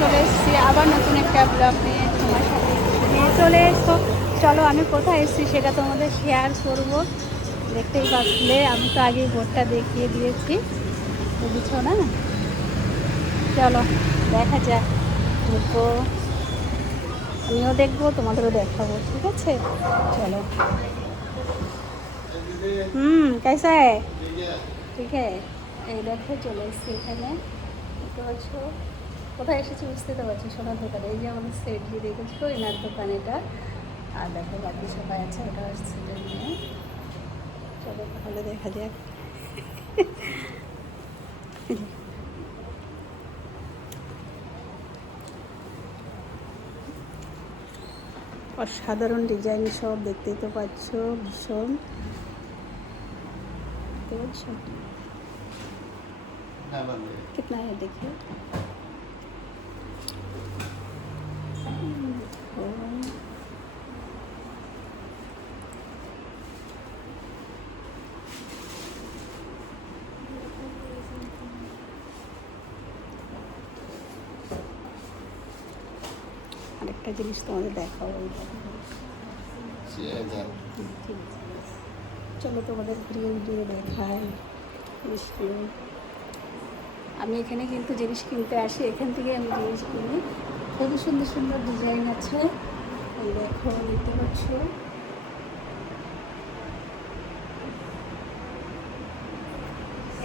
চলে এসেছি আবার নতুন একটা ব্লগ নিয়ে তোমার সাথে চলে এসো। চলো আমি কোথায় এসেছি সেটা তোমাদের শেয়ার করব। দেখতেই পাচ্ছিলে আমি তো আগে বোর্ডটা দেখিয়ে দিয়েছি। বুঝছ না? চলো দেখা যাক ঘুরবো আমিও দেখব তোমাদেরও দেখাবো ঠিক আছে? চলো। হুম কেসা ঠিক আছে। এই দেখো চলে এসছি এখানে। দেখতে কোথায় এসেছি বুঝতে তো পারছি সোনার দোকানে। এই যে আমাদের সেট দিয়ে দেখেছি কইনার দোকান এটা। আর দেখো বাকি সবাই আছে ওটা হচ্ছে নিয়ে। চলো তাহলে দেখা যাক। অসাধারণ ডিজাইন সব দেখতেই তো পাচ্ছ ভীষণ। দেখতে পাচ্ছ? হ্যাঁ, দেখে। একটা জিনিস তোমাদের দেখাও চলো তোমাদের ঘুরিয়ে ঘুরিয়ে দেখাই। আমি এখানে কিন্তু জিনিস কিনতে আসি। এখান থেকে আমি জিনিস কিনি। খুবই সুন্দর সুন্দর ডিজাইন আছে। দেখো নিতে পারছ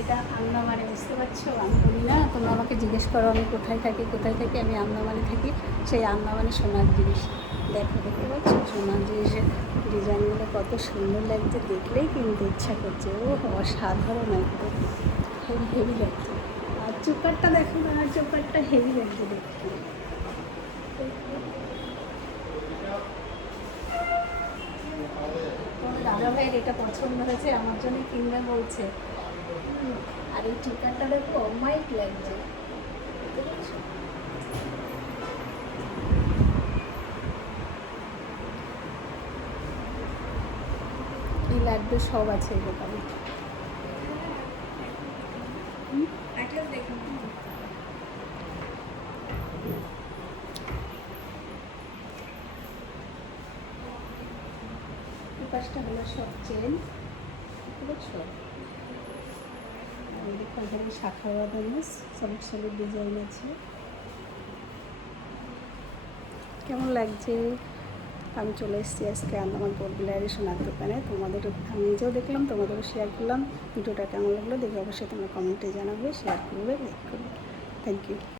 এটা আন্দামানে বুঝতে পারছ? আমি বলি না তোমরা আমাকে জিজ্ঞেস করো আমি কোথায় থাকি কোথায় থাকি আমি আন্দামানে থাকি। সেই আন্দামানে সোনার জিনিস। দেখো, দেখতে পাচ্ছ? সোনার জিনিসের ডিজাইনগুলো কত সুন্দর লাগছে, দেখলেই কিনতে ইচ্ছা করছে। ও, অসাধারণ একদম। হেভি হেভি লাগছে। আর চোকারটা দেখো না চোকারটা হেভি লাগছে দেখতে। দাদা ভাইয়ের এটা পছন্দ হয়েছে, আমার জন্য কিনবে বলছে। আর এই টিকারটা দেখো অমাইক লাগছে দেখতে পাচ্ছ? কি লাগবে, সব আছে এই দোকানে। পাশটা হলো সব চেন বুঝছ এখানে শাখা বাদামের সলিড সলিড ডিজাইন আছে। কেমন লাগছে? আমি চলে এসেছি আজকে আন্দামান পোর্ট বিলারি সোনার দোকানে। তোমাদের আমি নিজেও দেখলাম, তোমাদেরও শেয়ার করলাম। ভিডিওটা কেমন লাগল দেখে অবশ্যই তোমরা কমেন্টে জানাবে শেয়ার করবে লাইক করবে। Thank you